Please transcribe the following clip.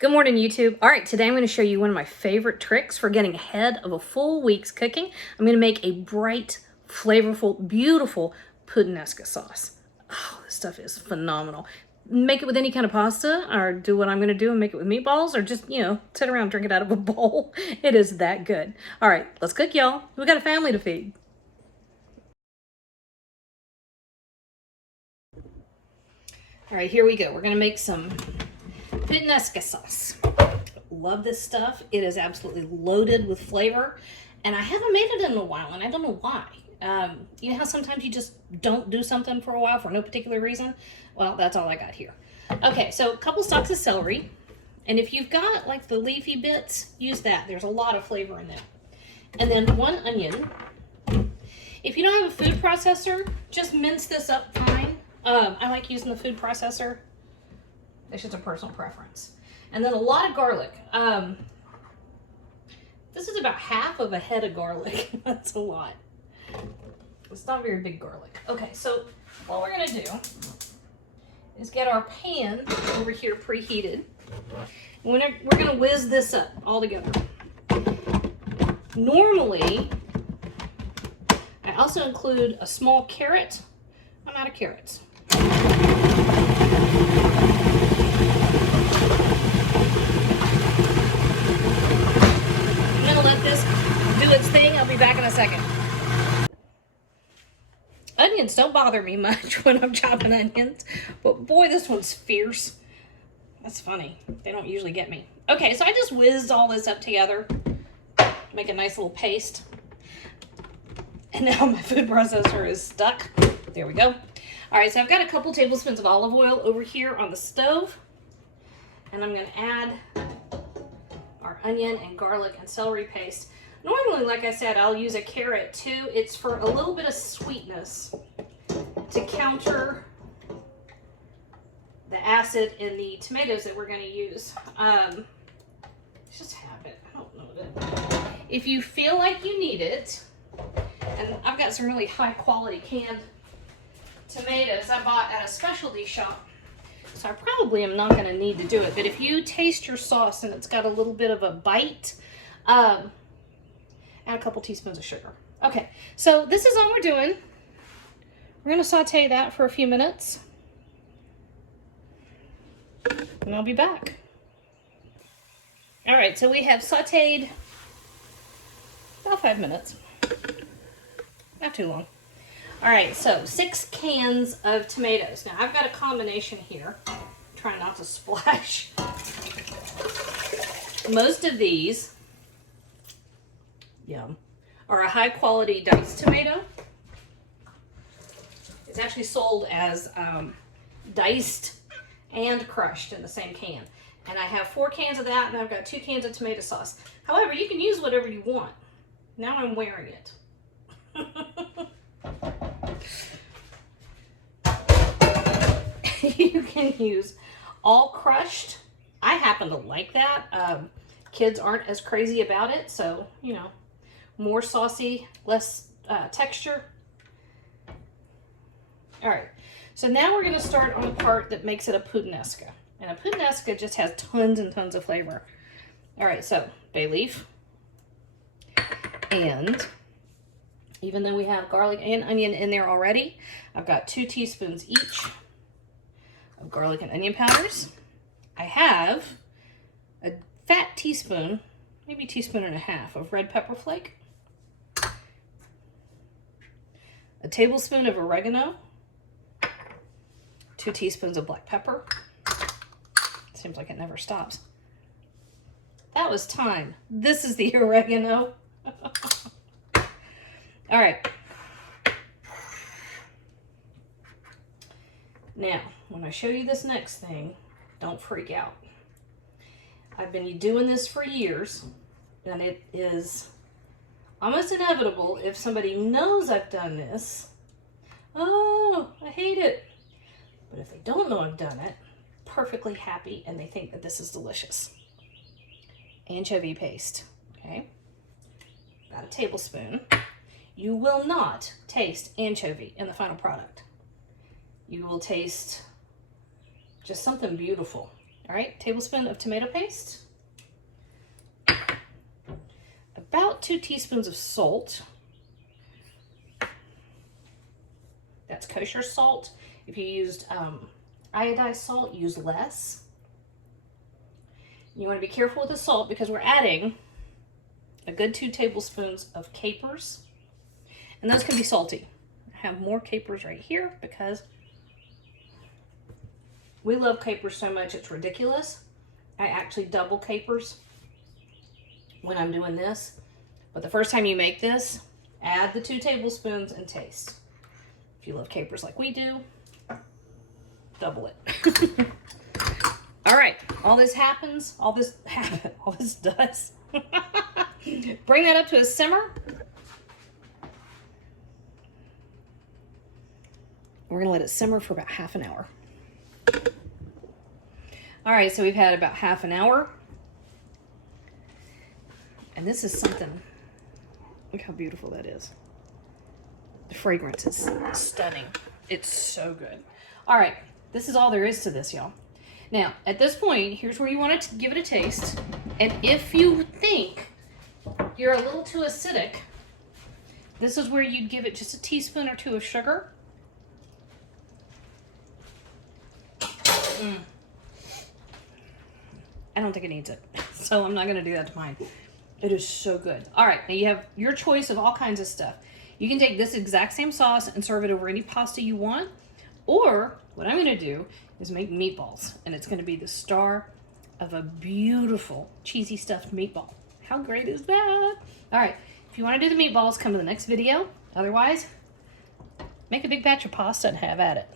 Good morning, YouTube. All right, today I'm going to show you one of my favorite tricks for getting ahead of a full week's cooking. I'm going to make a bright, flavorful, beautiful Puttanesca sauce. Oh, this stuff is phenomenal. Make it with any kind of pasta, or do what I'm going to do and make it with meatballs, or just, sit around and drink it out of a bowl. It is that good. All right, let's cook, y'all. We got a family to feed. All right, here we go. We're going to make some Puttanesca sauce. Love this stuff. It is absolutely loaded with flavor, and I haven't made it in a while, and I don't know why. You know how sometimes you just don't do something for a while for no particular reason? Well, that's all I got here. Okay, so a couple stalks of celery, and if you've got like the leafy bits, use that. There's a lot of flavor in there. And then one onion. If you don't have a food processor, just mince this up fine. I like using the food processor. It's just a personal preference. And then a lot of garlic. This is about half of a head of garlic. That's a lot. It's not very big garlic. Okay, so what we're gonna do is get our pan over here preheated. We're gonna whiz this up all together. Normally, I also include a small carrot. I'm out of carrots. Let this do its thing. I'll be back in a second. Onions don't bother me much when I'm chopping onions, but boy, this one's fierce. That's funny. They don't usually get me. Okay, so I just whizzed all this up together, make a nice little paste. And now my food processor is stuck. There we go. All right, so I've got a couple tablespoons of olive oil over here on the stove, and I'm going to add our onion and garlic and celery paste. Normally, like I said, I'll use a carrot too. It's for a little bit of sweetness to counter the acid in the tomatoes that we're going to use. Just have it. I don't know that. If you feel like you need it, and I've got some really high quality canned tomatoes I bought at a specialty shop. So I probably am not going to need to do it. But if you taste your sauce and it's got a little bit of a bite, add a couple teaspoons of sugar. Okay, so this is all we're doing. We're going to saute that for a few minutes. And I'll be back. All right, so we have sauteed about 5 minutes. Not too long. All right, so 6 cans of tomatoes. Now, I've got a combination here. Try not to splash. Most of these, are a high-quality diced tomato. It's actually sold as diced and crushed in the same can. And I have 4 cans of that, and I've got 2 cans of tomato sauce. However, you can use whatever you want. Now I'm wearing it. You can use all crushed. I happen to like that. Kids aren't as crazy about it, so, more saucy, less texture. All right, so now we're going to start on the part that makes it a Puttanesca. And a Puttanesca just has tons and tons of flavor. All right, so bay leaf. And even though we have garlic and onion in there already, I've got 2 teaspoons each of garlic and onion powders. I have a fat teaspoon, maybe a teaspoon and a half of red pepper flake, a tablespoon of oregano, 2 teaspoons of black pepper. Seems like it never stops. That was thyme. This is the oregano. All right. Now, when I show you this next thing, don't freak out. I've been doing this for years, and it is almost inevitable if somebody knows I've done this. Oh, I hate it. But if they don't know I've done it, perfectly happy, and they think that this is delicious. Anchovy paste, okay? About a tablespoon. You will not taste anchovy in the final product. You will taste just something beautiful. All right, tablespoon of tomato paste. About 2 teaspoons of salt. That's kosher salt. If you used iodized salt, use less. You want to be careful with the salt because we're adding a good 2 tablespoons of capers. And those can be salty. I have more capers right here because we love capers so much it's ridiculous. I actually double capers when I'm doing this. But the first time you make this, add the 2 tablespoons and taste. If you love capers like we do, double it. All right, all this does. Bring that up to a simmer. We're gonna let it simmer for about half an hour. All right, so we've had about half an hour. And this is something, look how beautiful that is. The fragrance is stunning. It's so good. All right, this is all there is to this, y'all. Now, at this point, here's where you want to give it a taste. And if you think you're a little too acidic, this is where you'd give it just a teaspoon or 2 of sugar. I don't think it needs it, so I'm not going to do that to mine. It is so good. All right, now you have your choice of all kinds of stuff. You can take this exact same sauce and serve it over any pasta you want, or what I'm going to do is make meatballs, and it's going to be the star of a beautiful cheesy stuffed meatball. How great is that? All right, if you want to do the meatballs, come to the next video. Otherwise, make a big batch of pasta and have at it.